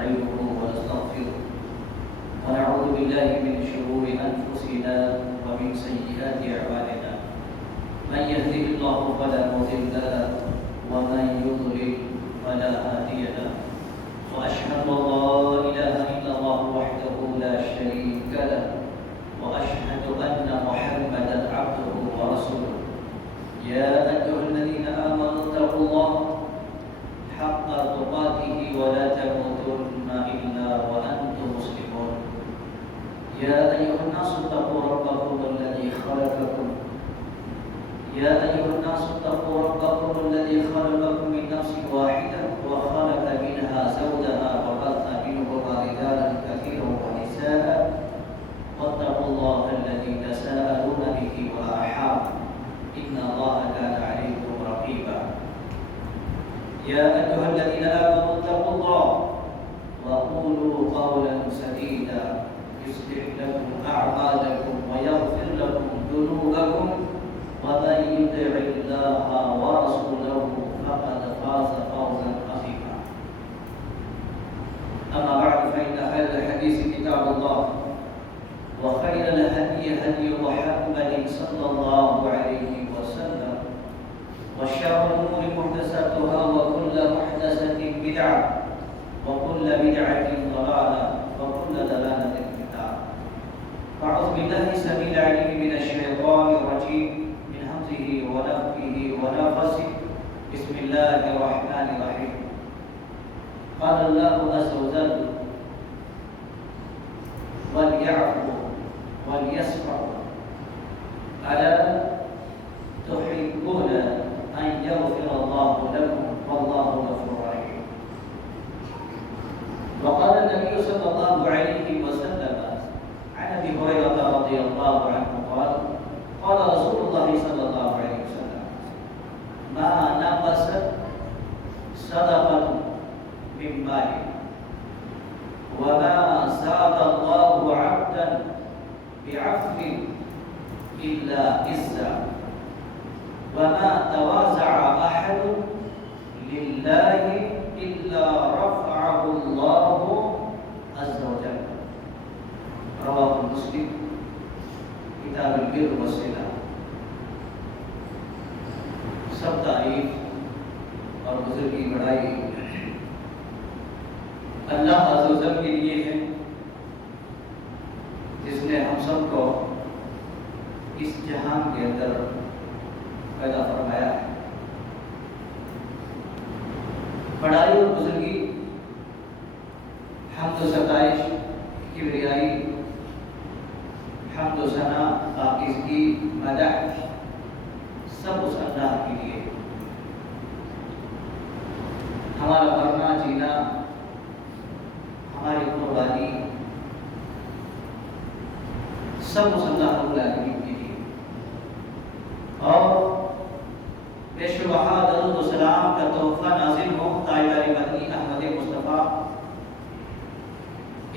ونستعينه ونستغفره ونعوذ بالله من شرور أنفسنا ومن سيئات أعمالنا من يهده الله فلا مضل له ومن يضلل فلا هادي له وأشهد أن لا إله إلا الله وحده لا شريك له وأشهد أن محمدا عبده ورسوله يا أيها الذين آمنوا اتقوا الله حق تقاته ولا تموتن إلا وأنتم مسلمون يا أيها الناس اتقوا ربكم الذي خلقكم من نفس واحدة وخلق منها زوجها وبث منهما رجالا كثيرا ونساء واتقوا الله الذي تساءلون به والأرحام إن الله كان عليكم رقيبا يا أيها الذين آمنوا اتقوا الله وقولوا قولا سديدا يصلح لكم أعمالكم ويغفر لكم ذنوبكم ومن يطع الله ورسوله فقد فاز فوزا عظيما أما بعد فإن خير الحديث كتاب الله وخير الهدي هدي محمد صلى الله عليه وسلم وشر الأمور محدثاتها وكل محدثة بدعة وكل بدعة ضلالة وكل ضلالة في النار أعوذ بالله السميع العليم من الشيطان الرجيم من همزه ونفخه ونفثه بسم الله الرحمن الرحيم قال الله عز وجل وليعفوا وليصفحوا ألا تحبون أن يغفر الله لكم والله غفور رحيم وقال النبي صلى الله عليه وسلم عن أبي هريرة رضي الله عنه قال قال رسول الله صلى الله عليه وسلم ما نقصت صدقة من مال وما زاد الله عبدا بعفو إلا عزا وما تواضع أحد لله إلا رفعه الله عز وجل رواه مسلم کتاب البر والصلہ. سب تعریف اور بزرگی بڑائی اللہ عز و جل کے لیے ہے جس نے ہم سب کو اس جہان کے اندر پیدا فرمایا ہے. بڑائی اور بزرگی حمد و ستائش کبریائی حمد و ثنا پاکیزگی مدح سب اس اللہ کے لیے. ہمارا مرنا جینا ہماری قربانی سب اس اللہ رب العالمین کے لیے. اور بے شبہہ درود و سلام کا تحفہ نازل ہو طاہر مدنی احمد مصطفیٰ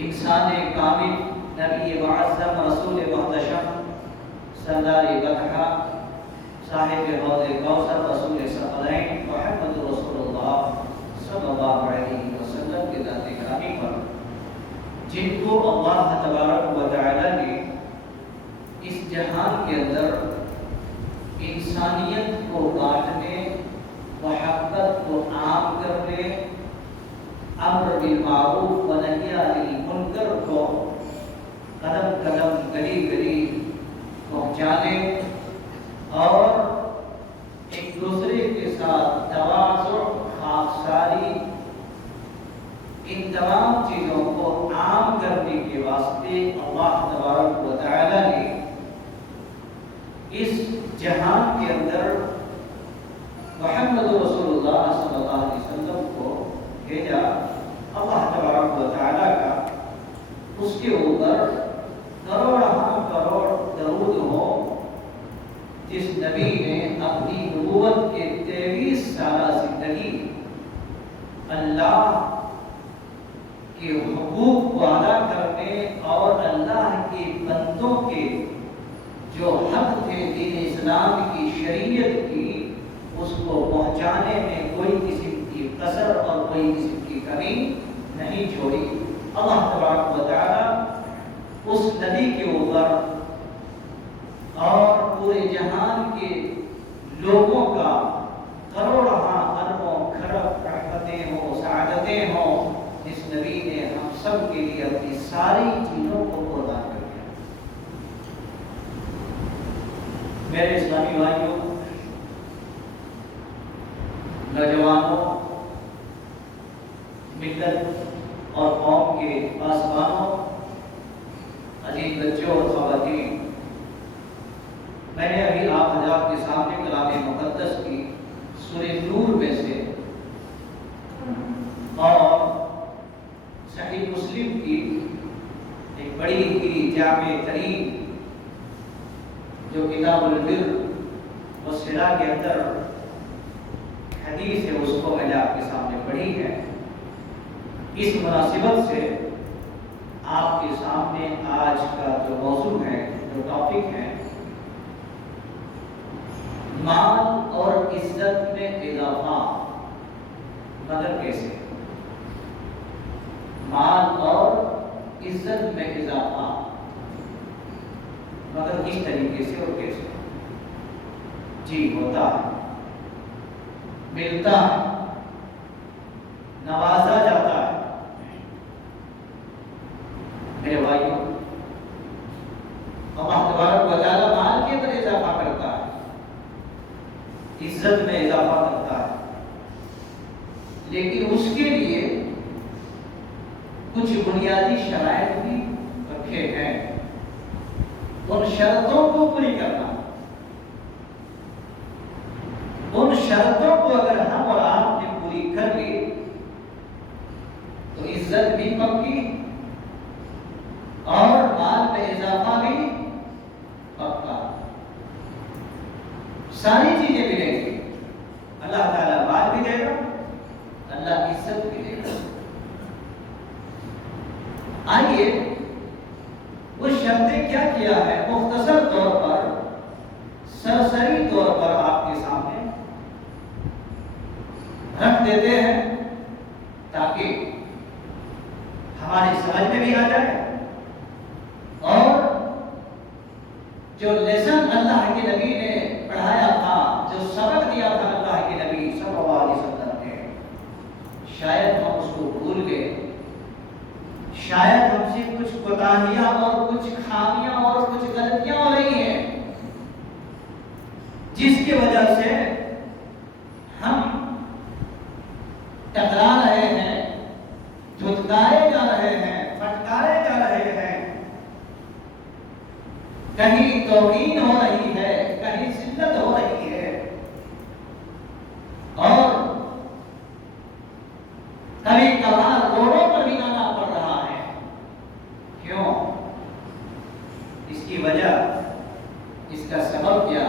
انسان کامل نبی معظم رسول محتشم سردار بطحہ صاحب حوض کوثر رسول ثقلین محمد رسول اللہ صلی اللہ علیہ وسلم کے ذات گرامی پر جن کو اللہ تبارک و تعالی نے اس جہان کے اندر انسانیت کو بانٹنے محبت کو عام کرنے امر بالمعروف و نہی عن المنکر کو قدم قدم گلی گلی پہنچانے اور ایک دوسرے کے ساتھ تواضع خاکساری ان تمام چیزوں کو عام کرنے کے واسطے اللہ تبارک و تعالی نے اس جہان کے اندر محمد رسول اللہ صلی اللہ علیہ وسلم کو بھیجا. اللہ تبارک و تعالی کا اس کے اوپر کروڑ درود ہو جس نبی نے اپنی نبوت کے 23 سالہ زندگی اللہ کے حقوق کو ادا کرنے اور اللہ کے بندوں کے جو حق تھے دین اسلام کی شریعت کی اس کو پہنچانے میں کوئی قسم کی قصر اور کوئی قسم کی کمی نہیں چھوڑی. اللہ تبارک و تعالی اس نبی کے اوپر اور پورے جہان کے لوگوں کا کروڑہاں اربوں کھرب رحمتیں ہوں، سعادتیں ہوں، جس نبی نے ہم سب کے لیے اپنی ساری چیزوں کو قربان کر دیا. میرے اسلامی بھائیوں، نوجوانوں، ملت اور قوم کے پاسبانوں، عزیز بچوں اور خواتین، میں نے ابھی آپ حضرات کے سامنے کلام مقدس کی سورہ نور میں سے اور صحیح مسلم کی ایک بڑی ہی جامع ترین جو کتاب البر والصلہ کے اندر حدیث ہے، اس کو میں نے آپ کے سامنے پڑھی ہے. اس مناسبت سے آپ کے سامنے آج کا جو موضوع ہے، جو ٹاپک ہے، مال اور عزت میں اضافہ مگر کیسے؟ مال اور عزت میں اضافہ مگر کس طریقے سے اور کیسے؟ جی ہوتا ہے، ملتا ہے، نوازا جاتا ہے. میرے بھائیوں، اللہ تبارک و تعالی مال کے اندر اضافہ کرتا ہے، عزت میں اضافہ کرتا ہے، لیکن اس کے لیے کچھ بنیادی شرائط بھی رکھے ہیں. ان شرطوں کو پوری کرنا، ان شرطوں کو اگر ہم اور آپ نے پوری کر لی تو عزت بھی پکی اور مال میں اضافہ بھی پکا. ساری چیزیں ملیں گی. اللہ تعالیٰ مال بھی دے گا، اللہ عزت بھی دے گا. آئیے وہ شرطیں کیا کیا ہے مختصر طور پر، سرسری طور پر آپ کے سامنے رکھ دیتے ہیں تاکہ ہماری سمجھ میں بھی آ جائے اور جو لیسن اللہ کے نبی نے پڑھایا تھا، جو سبق دیا تھا اللہ کے نبی صلی اللہ علیہ وسلم نے، شاید ہم اس کو بھول گئے، شاید ہم سے کچھ کوتاہیاں اور کچھ خامیاں اور کچھ غلطیاں ہو رہی ہیں، جس کی وجہ سے ہم ٹکرا رہے ہیں، دھتکارے جا رہے ہیں، پھٹکارے جا رہے ہیں. کہیں توہین ہو رہی ہے، کہیں ذلت ہو رہی ہے، اور کبھی کبھار روڈوں پر بھی آنا پڑ رہا ہے. کیوں؟ اس کی وجہ، اس کا سبب کیا،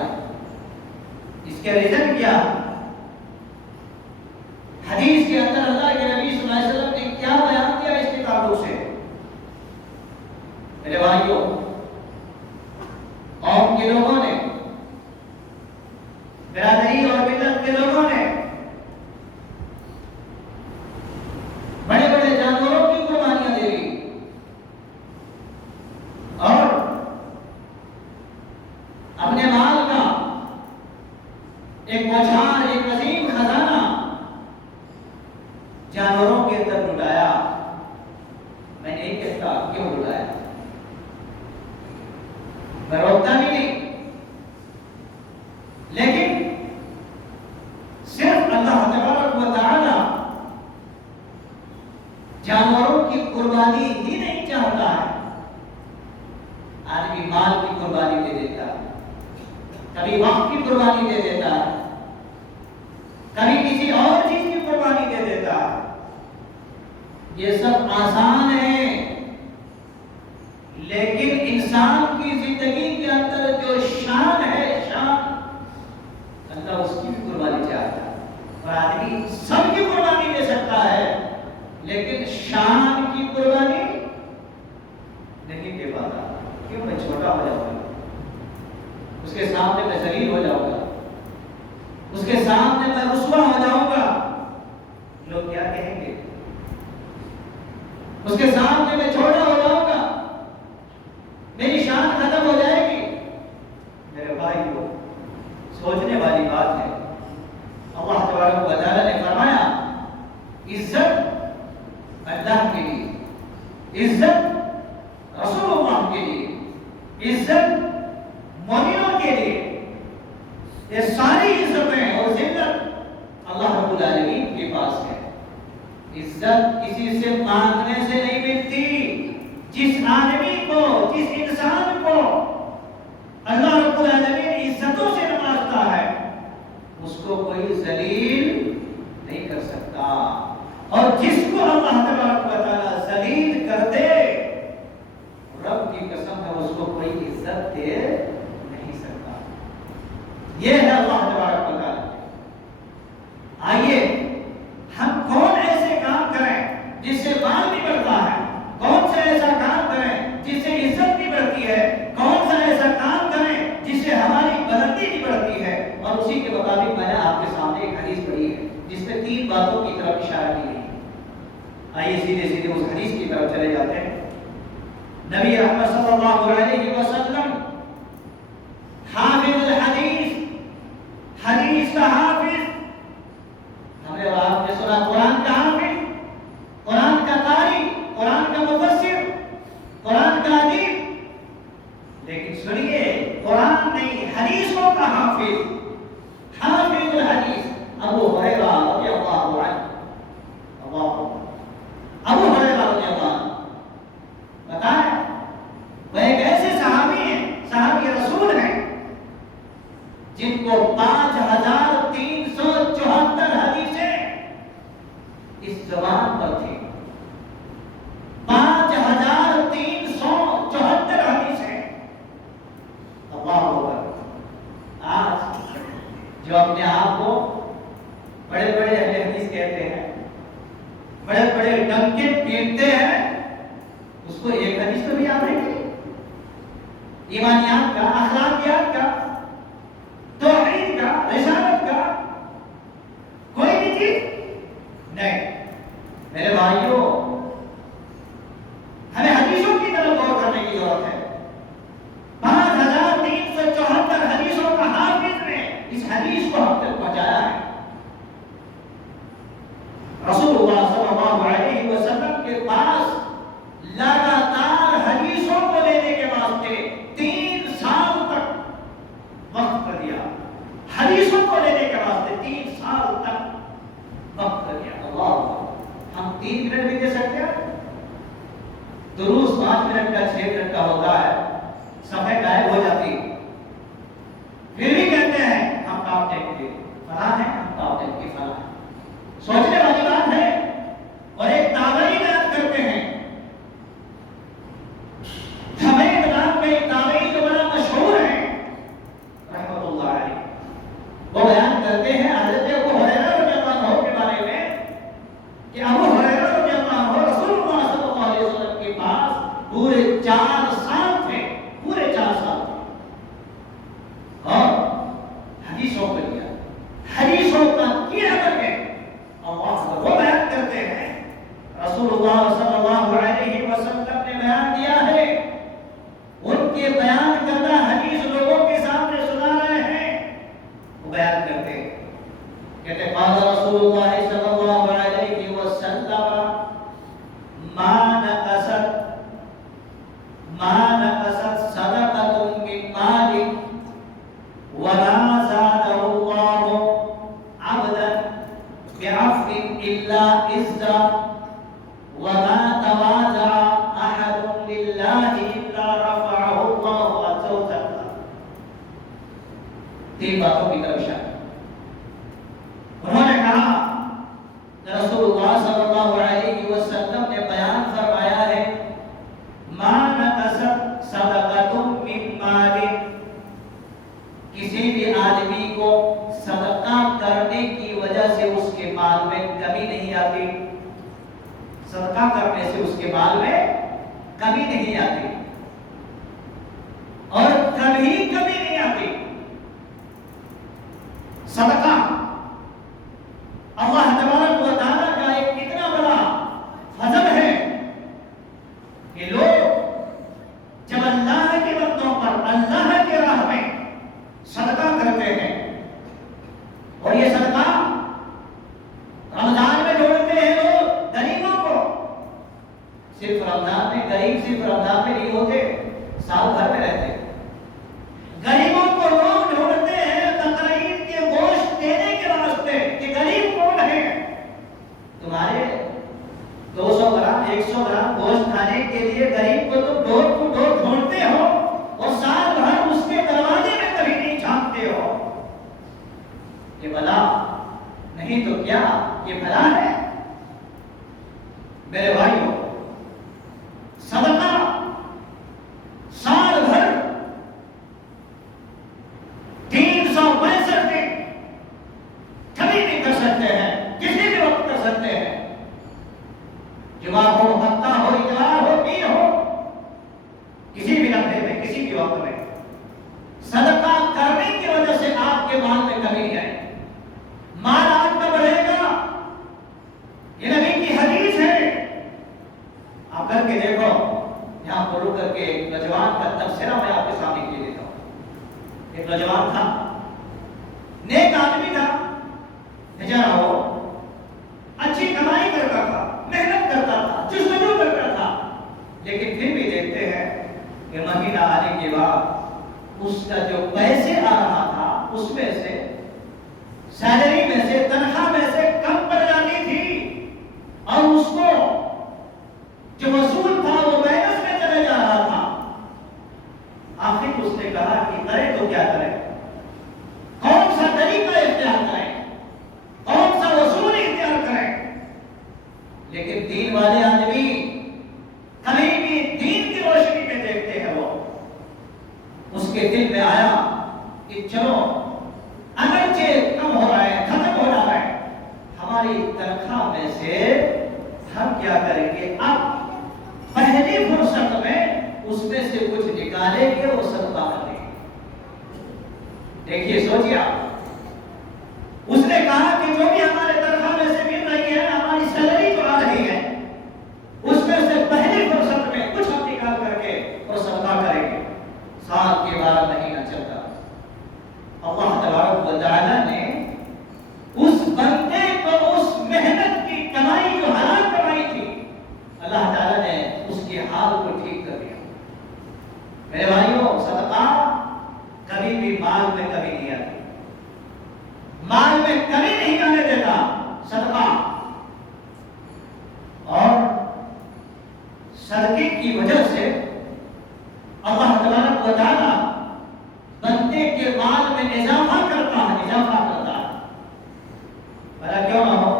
اس کے ریزن کیا؟ حدیث کے اندر اللہ کے نبی صلی اللہ علیہ وسلم نے کیا بیان کیا اس کے تعلق سے؟ میرے بھائیوں، قوم کے لوگوں نے، برادری اور ملت کے لوگوں نے بڑے بڑے جانوروں کی قربانیاں دے دی اور اپنے مال کا ایک بوچھار، ایک عظیم خزانہ جانوروں کے اندر لٹایا. میں نہیں کہتا کیوں لٹایا، میں روکتا بھی نہیں، لیکن صرف اللہ تبارک و تعالی جانوروں کی قربانی ہی نہیں چاہتا ہے. آدمی مال کی قربانی دے دیتا ہے، کبھی وقت کی قربانی دے دیتا ہے، کبھی کسی اور چیز کی قربانی دے دیتا ہے. یہ سب آسان ہے، لیکن انسان کی زندگی کے اندر جو شان ہے، شان، اللہ اس کی بھی قربانی چاہتا ہے. اور آدمی سب کی قربانی دے سکتا ہے لیکن شان کی قربانی نہیں دے پاتا. کیوں؟ میں چھوٹا ہو جاؤں گا، اس کے سامنے میں ذلیل ہو جاؤں گا، اس کے سامنے میں رسوا ہو جاؤں گا. لوگ کیا کہیں گے؟ اس کے سامنے میں چھوٹا ہو جاؤں گا، میری شان ختم ہو جائے گی۔ میرے بھائی کو سوچنے والی بات ہے۔ اللہ تبارک و تعالیٰ نے فرمایا عزت اللہ کے لیے، عزت رسول اللہ کے لیے، عزت مومنوں کے لیے، یہ ساری عزتیں اور ذلت اللہ رب العالمین کے پاس ہے۔ عزت کسی سے مانگنے سے نہیں ملتی۔ جس آدمی کو، جس انسان کو اللہ رب العالمین عزتوں سے نوازتا ہے، اس کو کوئی ذلیل نہیں کر سکتا، اور جس کو اللہ تبارک و تعالیٰ ذلیل کر دے، رب کی قسم ہے اس کو کوئی عزت دے نہیں سکتا۔ یہ ہے اللہ تبارک و تعالیٰ۔ آئیے ہم کون ایسے کام کریں جس سے مال بھی بڑھتا ہے، کون سا ایسا کام کریں جس سے عزت بھی بڑھتی ہے، کون سا ایسا کام کریں جس سے ہماری بلندی بھی بڑھتی ہے۔ اور اسی کے مطابق میں نے آپ کے سامنے ایک حدیث پڑھی ہے جس میں 3 باتوں کی طرف اشارہ کی گئی ہے۔ آئیے سیدھے سیدھے اس حدیث کی طرف چلے جاتے ہیں۔ نبی رحمت صلی اللہ علیہ وسلم حافظ الحدیث، حدیث کا حافظ، ہمیں اور آپ نے سنا قرآن کا حافظ، قرآن کا قاری، قرآن کا مفسر، قرآن کا ادیب، لیکن سنیے قرآن نہیں حدیثوں کا حافظ، حافظ الحدیث ابو ہریرہ رضی اللہ عنہ۔ ابو ہریرہ رضی اللہ عنہ بتائیں، وہ ایک ایسے صحابی ہیں، صحابی رسول ہیں، جن کو 5374 حدیثیں اس زبان پر تھی۔ 5374 حدیثیں۔ اللہ اکبر۔ آج جو اپنے آپ کو بڑے بڑے اہل حدیث کہتے ہیں، بڑے بڑے ڈنکے پیٹتے ہیں، اس کو ایک حدیث تو بھی یاد ہے کہ ایمانیات کا، اخلاقیات کا، توحید کا، رسالت کا کوئی بھی چیز نہیں۔ میرے بھائیوں، ہمیں حدیثوں کی طرف غور کرنے کی ضرورت ہے۔ 5374 حدیثوں کا حافظ نے اس حدیث کو ہم تک پہنچایا ہے۔ رسول اللہ صلی اللہ علیہ وسلم کے پاس لگاتار حدیثوں کو لینے کے واسطے 3 سال تک وقت کر دیا۔ حدیثوں کو لینے کے واسطے 3 سال تک وقت کر دیا۔ اللہ، ہم 3 منٹ بھی دے سکتے ہیں؟ دروس 5 منٹ کا، 6 منٹ کا ہوتا ہے، صفحے غائب ہو جاتی، پھر بھی کہتے ہیں ہم ٹاپ 10 کے فلاں ہیں، ہم ٹاپ 10 کے فلاں ہیں۔ سوچنے والی بات ہے۔ اور ایک تابعی بیان کرتے ہیں، حمید نام کے ایک تابعی جو بڑا مشہور ہے رحمۃ اللہ علیہ، وہ بیان کرتے ہیں حضرت ابو ہریرہ رضی اللہ عنہ کے بارے میں کہ ابو ہریرہ رضی اللہ عنہ رسول اللہ صلی اللہ علیہ وسلم کے پاس پورے 4 سال تھے، پورے 4 سال، اور حدیثوں کو لیا، حدیثوں کا کیا کر کے وہ بیان کرتے ہیں۔ رسول اللہ صلی اللہ علیہ وسلم نے بیان دیا ہے، ان کے بیان کردہ حدیث لوگوں کے سامنے سنا رہے ہیں، وہ بیان کرتے ہیں، کہتے قال رسول اللہ صلی اللہ علیہ وسلم ما نقصت صدقة من مال ولا زاده الله عبدا بعفو إلا عزا وما تواضع أحد لله إلا رفعه الله عز وجل۔ 3 باتوں کی طرف اشارہ۔ انہوں نے کہا رسول اللہ صلی اللہ علیہ وسلم نے بیان فرمایا ہے، ما نقصت صدقۃ من مال، کسی بھی آدمی کو صدقہ کرنے کی وجہ سے اس کے مال میں کمی نہیں آتی، صدقہ کرنے سے اس کے مال میں کمی نہیں آتی، اور کبھی کمی نہیں آتی۔ صدقہ اللہ تبارک و تعالیٰ کا ایک اتنا بڑا فضل ہے صرف رمضان میں نہیں ہوتے، سال بھر میں رہتے ہیں۔ غریبوں کو لوگ ڈھونڈتے ہیں بقرعید کے گوشت دینے کے واسطے کہ غریب کون ہے۔ تمہارے 200 گرام 100 گرام گوشت کھانے کے لیے غریب کو تم ڈور ٹو ڈور ڈھونڈتے ہو اور سال بھر اس کے دروازے میں کبھی نہیں جھانکتے ہو۔ یہ بلا نہیں تو کیا یہ بلا ہے؟ میرے بھائیوں، صدقہ سال بھر 365 دن کبھی بھی کر سکتے ہیں، کسی بھی وقت کر سکتے ہیں، جمعہ ہو، ہفتہ ہو، اتوار ہو، پیر ہو، کسی بھی لمحے میں، کسی بھی وقت میں صدقہ کرنے کی وجہ سے آپ کے مال میں کمی نہیں آئے۔ مال آپ کا بڑھے گا، یہ نبی کی حدیث ہے۔ آپ کر کے دیکھو، یہاں پر رک کر کے ایک نوجوان کا تبصرہ میں آپ کے سامنے کیے دیتا ہوں۔ ایک نوجوان تھا، نیک آدمی تھا، بیچارہ ہو، اچھی کمائی کرتا تھا، محنت کرتا تھا، جستجو کرتا تھا، لیکن پھر بھی دیکھتے ہیں کہ مہینہ آنے کے بعد اس کا جو پیسے آ رہا تھا اس میں سے، سیلری میں سے، تنخواہ میں سے کم پڑ جاتی تھی، اور اس کو جو وصول تھا وہ مائنس میں چلا جا رہا تھا۔ آخر اس نے کہا کہ کرے تو کیا کرے، کون سا طریقہ اختیار کریں، کون سا وصول اختیار کریں؟ لیکن دین والے آدمی کبھی بھی دین کی روشنی میں دیکھتے ہیں۔ وہ اس کے دل میں آیا کہ چلو اگرچہ کم ہو رہا ہے، ختم ہو رہا ہے، ہماری تنخواہ میں سے ہم کیا کریں گے، اب پہلی فرصت میں اس میں سے کچھ نکالیں گے اور صدقہ کریں گے۔ دیکھیے، سوچیے آپ، اس نے کہا کہ جو بھی ہمارے تنخواہ میں سے مل رہی ہے، ہماری سیلری جو آ رہی ہے، اس میں سے پہلی فرصت میں کچھ ہم نکال کر کے اور صدقہ کریں گے۔ سال کے 12 مہینہ چلتا، اللہ تبارک و تعالیٰ نے اس بندے کو اس محنت کی کمائی جو حلال کمائی تھی، اللہ تعالیٰ نے اس کے حال کو ٹھیک کر دیا۔ میرے بھائیوں، صدقہ کبھی بھی مال میں کمی نہیں آتی، مال میں کمی نہیں آنے دیتا صدقہ۔ اور صدقے کی وجہ سے اللہ تبارک و تعالیٰ بندے کے مال میں اضافہ کرتا ہے، اضافہ کرتا ہے۔ بھلا کیوں نہ ہو،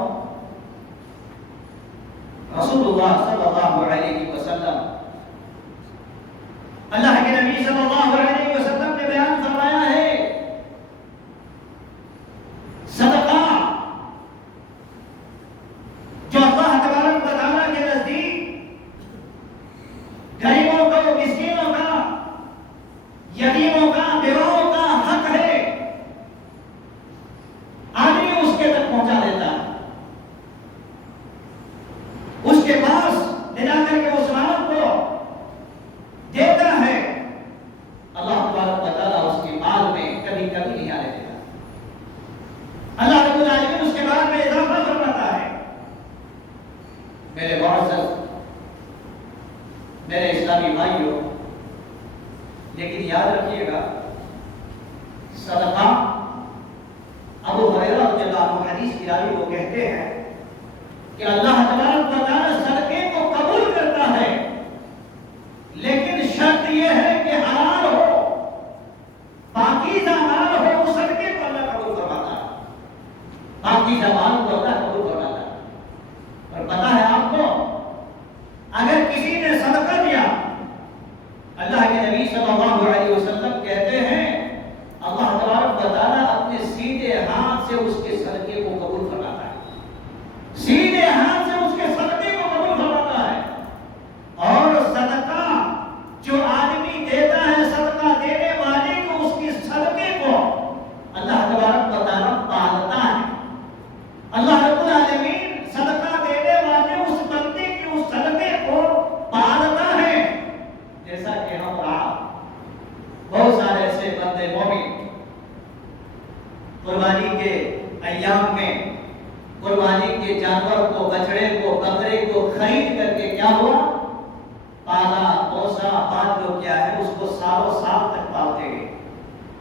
رسول اللہ صلی اللہ علیہ وسلم، اللہ کے نبی صلی اللہ علیہ وسلم نے بیان فرمایا ہے، صدقہ جو اللہ تبارک و تعالیٰ کے نزدیک غریبوں کا، مسکینوں کا، یتیموں کا، بیواؤں کا حق ہے، آدمی اس کے تک پہنچا دیتا ہے، اس کے پاس لے جا کر کے اس مال کو دیتا ہے۔ اللہ تبارک و تعالیٰ اس کے مال میں کبھی کبھی نہیں آنے دیتا، اللہ رب العالمین اس کے مال میں اضافہ فرماتا ہے۔ میرے معزز، میرے اسلامی بھائیوں، لیکن یاد رکھیے گا، صدقہ، ابو ہریرہ رضی اللہ عنہ حدیث کی راوی وہ کہتے ہیں کہ اللہ تبارک و تعالیٰ صدقے کو قبول کرتا ہے، لیکن شرط یہ ہے کہ حلال ہو، پاکیزہ مال ہو، اس صدقے کو اللہ قبول فرماتا ہے، پاکیزہ مال کو اللہ قبول فرماتا ہے۔ اور پتہ ہے آپ کو، اگر کسی نے صدقہ دیا، اللہ کے نبی صلی اللہ علیہ وسلم کہتے ہیں اللہ تبارک و تعالیٰ اپنے سیدھے ہاتھ سے اس کے صدقے کو قبول فرماتا ہے، سیدھے ہاتھ سے اس کے صدقے کو قبول فرماتا ہے۔ اور صدقہ جو آدمی دیتا ہے، صدقہ دینے والے کو، اس کے صدقے کو اللہ تبارک و تعالیٰ پالتا ہے۔ اللہ رب العالمین صدقہ دینے والے اس بندے کے اس صدقے کو پالتا ہے۔ جیسا کہ ہم اور آپ، بہت سارے ایسے بندے مومن قربانی کے ایام میں قربانی کے جانور کو، بچڑے کو، بکرے کو خرید کر کے کیا ہوا، پالا، غصہ، بعض لوگ کیا ہے اس کو سالوں سال تک پالتے گئے،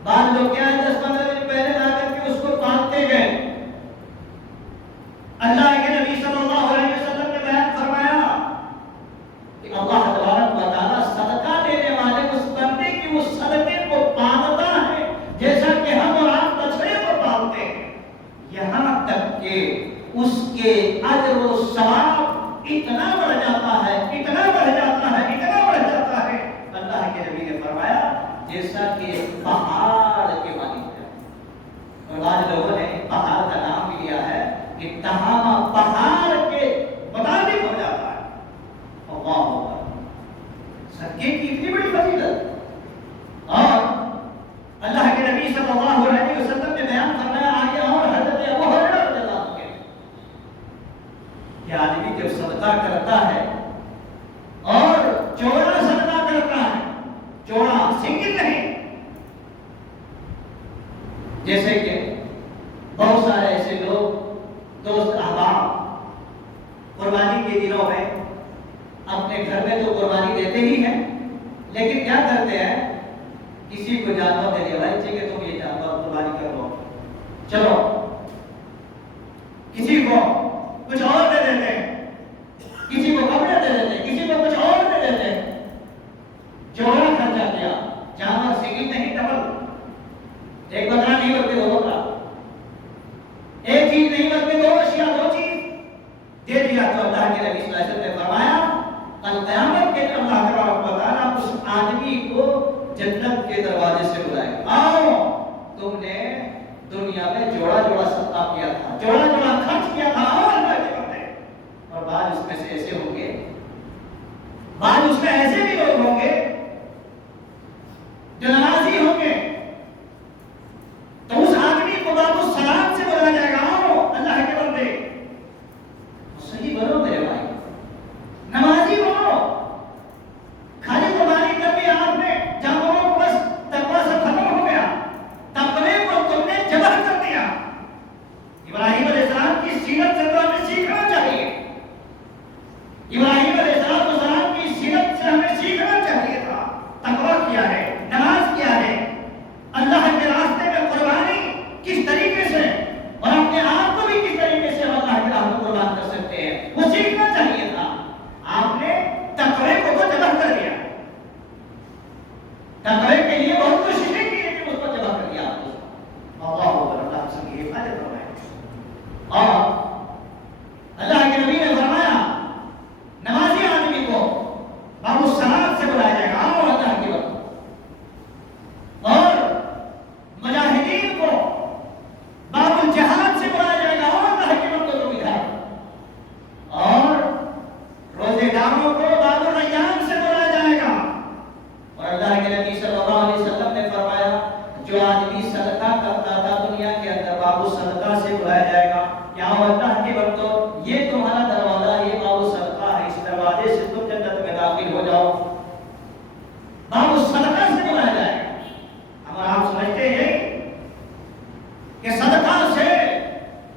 بعض لوگ کیا ہے 10-15 دن پہلے لا کر کے اس کو پالتے گئے۔ اللہ کے نبی صلی اللہ علیہ وسلم نے بیان فرمایا کہ اللہ تبارک و تعالیٰ صدقہ دینے والے اس بندے کی اس صدقے کو پالتا ہے جیسا کہ ہم اور آپ بچڑے کو پالتے ہیں، یہاں تک کہ اس کے اجر و ثواب اتنا بڑھ جاتا ہے، اتنا بڑھ جاتا ہے، اتنا بڑھ جاتا ہے، اللہ کے نبی نے فرمایا جیسا کہ پہاڑ کے مانند ہے۔ اور بعض لوگوں نے پہاڑ کا نام بھی لیا ہے کہ تہامہ پہاڑ کے مطابق ہو جاتا ہے۔ اللہ اکبر، صدقے کی اتنی بڑی فضیلت، اور اللہ کے نبی صلی اللہ علیہ وسلم نے بیان فرمایا آگے، اور حضرت ابو ہریرہ رضی اللہ عنہ کہ آدمی جب صدقہ کرتا ہے اور چوڑا صدقہ کرتا ہے، چوڑا سنگل نہیں، جیسے کہ بہت سارے ایسے لوگ دوست احباب قربانی کے دنوں میں اپنے گھر میں تو قربانی دیتے ہی ہیں، لیکن کیا کرتے ہیں کسی کو جانور دے دیا، بھائی ٹھیک ہے تم یہ جانور قربانی کر لو، چلو کسی کو کچھ اور دے دیتے ہیں، کسی کو کپڑے دے دیتے ہیں، کسی کو کچھ اور دے دیتے ہیں، چوڑا خرچہ کیا، جانور سنگل نہیں ڈبل، ایک بکرا نہیں بلکہ دو بکرا، ایک چیز نہیں بلکہ دو اشیاء، دو چیز دے دیا، تو اللہ کے نبی صلی اللہ علیہ وسلم نے فرمایا قیامت کے دن اللہ تبارک و تعالیٰ اس آدمی کو جنت کے دروازے سے بلائے، آؤ تم نے دنیا میں جوڑا جوڑا صدقہ کیا تھا، جوڑا جوڑا خرچ کیا تھا، آؤ اللہ کے بندے۔ اور بعض اس میں سے ایسے ہوں گے، بعض اس میں ایسے بھی لوگ ہوں گے جو نمازی ہوں گے، تو اس آدمی کو باب السلام سے بلایا جائے گا، آؤ اللہ کے بندے، صحیح بنو میرے بھائی، نمازی بنو، خالی قربانی کر دی آپ نے، جانوروں کو بس تقویٰ سے ختم ہو گیا، تقوی کو تم نے جبر کر دیا۔ ابراہیم علیہ السلام کی سیرت سے تو ہمیں سیکھنا چاہیے، ابراہیم علیہ السلام کی سیرت سے ہمیں سیکھنا چاہیے تھا، تقویٰ کیا ہے، نماز کیا ہے، اللہ کے راستے میں قربانی کس طریقے سے، اور اپنے آپ کو بھی کس طریقے سے اللہ کے راہ میں قربان کر سکتے ہیں، وہ سیکھنا چاہیے تھا۔ آپ نے تقوی کو تو جبر کر دیا، تقوی کے لیے بہت کوششیں کی لیکن اس کو جبر کر دیا آپ نے۔ اللہ اکبر، اللہ سے یہ حفاظت فرمائے۔ اور اللہ کے نبی نے فرمایا نمازی آدمی کو باب الصلاۃ سے بلایا جائے گا، آؤ اللہ کی وقت، اور مجاہدین کو باب الجہاد سے بلایا جائے گا، آؤ اللہ کی وقت تو ادھر، اور روزے داروں کو باب الریان سے بلایا جائے گا۔ اور اللہ کے نبی صلی اللہ علیہ وسلم نے فرمایا جو آدمی صدقہ کرتا تھا دنیا کے اندر باب الصدقہ سے بلایا جائے گا، کیا اللہ کے وقت یہ تمہارا دروازہ، یہ باب الصدقہ ہے، اس دروازے سے تم جنت میں داخل ہو جاؤ، باب الصدقہ سے بلایا جائے گا۔ ہم آپ سمجھتے ہیں کہ صدقہ سے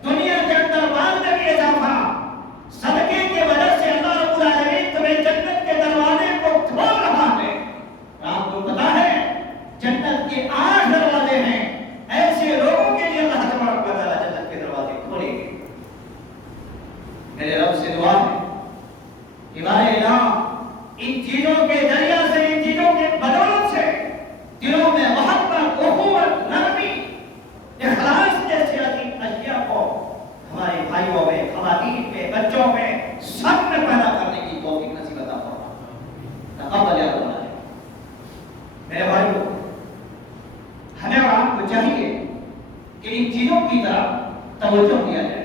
دنیا کے اندر مال میں بھی اضافہ، صدقے کی وجہ سے اللہ رب العالمین تمہیں جنت کے دروازے کو کھول رہا ہے۔ آپ کو پتا ہے جنت کے 8 دروازے ہیں، ایسے لوگوں کے لیے اللہ تبارک و تعالیٰ جنت کے دروازے کھولیں گے۔ میرے رب سے دعا ہے کہ بارے الہ ان چیزوں کے ذریعہ سے، ان چیزوں کے بدولت سے دلوں میں محبت، اخوت، نرمی، اخلاص جیسے عظیم اشیاء کو ہمارے بھائیوں میں، خواتین میں، بچوں میں، سب میں پیدا کرنے کی توفیق نصیب عطا فرما۔ تقبل یا رب۔ میرے بھائیوں، ہمیں اور آپ کو چاہیے کہ ان چیزوں کی طرف توجہ دیا جائے،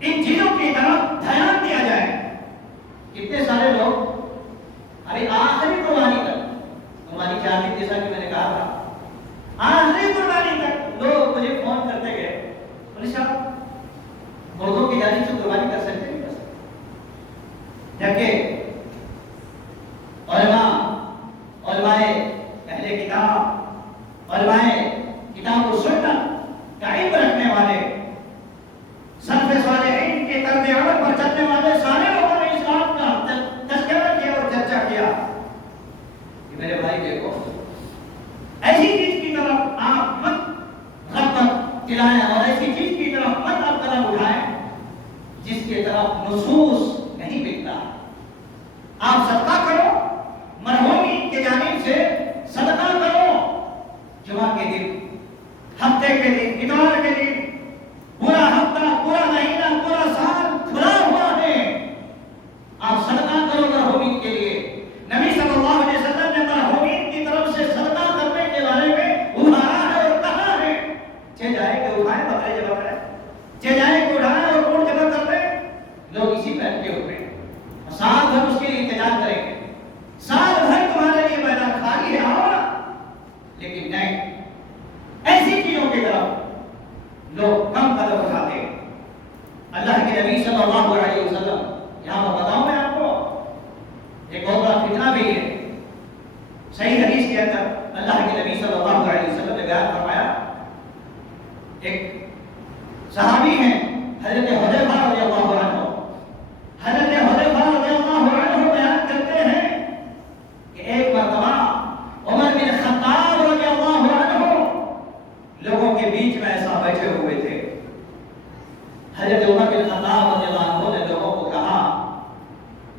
ان چیزوں کی طرف دھیان دیا جائے۔ کتنے سارے لوگ ابھی آخری قربانی تک، قربانی 4 دن جیسا کہ میں نے کہا تھا، آخری قربانی تک لوگ مجھے فون کرتے گئے، بولے صاحب مردوں کی جانب سے قربانی کر سکتے نہیں کر سکتے، جبکہ علماء اہل کتاب، علماء کتاب و سنت کا علم رکھنے والے، سلف صالحین کے طرز عمل پر چلنے والے سارے لوگوں نے اس بات کا تذکرہ کیا اور چرچا کیا کے طرف نصوص نہیں ملتا. آپ صدقہ کرو، مرحومین کی جانب سے صدقہ کرو. جمعہ کے دن، ہفتے کے دن، اتوار کے دن، پورا ہفتہ، پورا مہینہ، پورا سال کھلا ہوا ہے. آپ صدقہ کرو مرحومین کے لیے. نبی صلی اللہ علیہ وسلم نے مرحومین کی طرف سے صدقہ کرنے کے بارے میں ابھارا ہے اور کہا ہے. چہ جائے کہ اٹھائیں بکرے جمع کریں، چہ جائے کہ اٹھائیں اور اونٹ جمع کر لیں. لوگ اسی پہ اٹکے ہوئے ہیں. سال بھر اس کے لیے انتظار کریں گے، سال بھر تمہارے لیے میدان خالی ہے آؤ. لیکن نہیں، ایسی چیزوں کی طرف لوگ کم قدم اٹھاتے ہیں. اللہ کے نبی صلی اللہ علیہ وسلم، یہاں پر بتاؤں میں آپ کو ایک بہت بڑا فتنہ بھی ہے. صحیح حدیث کے اندر اللہ کے نبی صلی اللہ علیہ وسلم نے بیان فرمایا. ایک صحابی ہیں حضرت حذیفہ رضی اللہ عنہ. حضرت حذیفہ رضی اللہ عنہ بیان کرتے ہیں کہ ایک مرتبہ عمر بن خطاب رضی اللہ عنہ لوگوں کے بیچ میں ایسا بیٹھے ہوئے تھے. حضرت عمر بن خطاب رضی اللہ عنہ نے لوگوں کو کہا،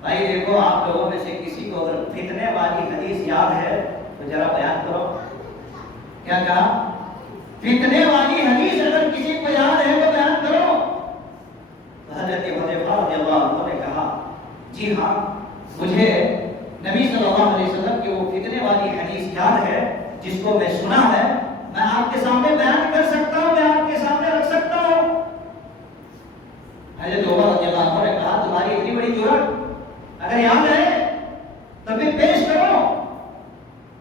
بھائی دیکھو، آپ لوگوں میں سے کسی کو اگر فتنے والی حدیث یاد ہے تو ذرا بیان کرو. کیا کہا؟ فتنے والی حدیث اگر کسی کو یاد ہے تو بیان کرو. حضرت حذیفہ رضی اللہ عنہ نے کہا، جی ہاں، مجھے نبی صلی اللہ علیہ وسلم کی وہ فتنے والی حدیث یاد ہے جس کو میں سنا ہے. میں آپ کے سامنے بیان کر سکتا ہوں، میں آپ کے سامنے رکھ سکتا ہوں. حضرت عمر رضی اللہ عنہ نے کہا، تمہاری اتنی بڑی جرأت، اگر یاد ہے تو پھر پیش کرو.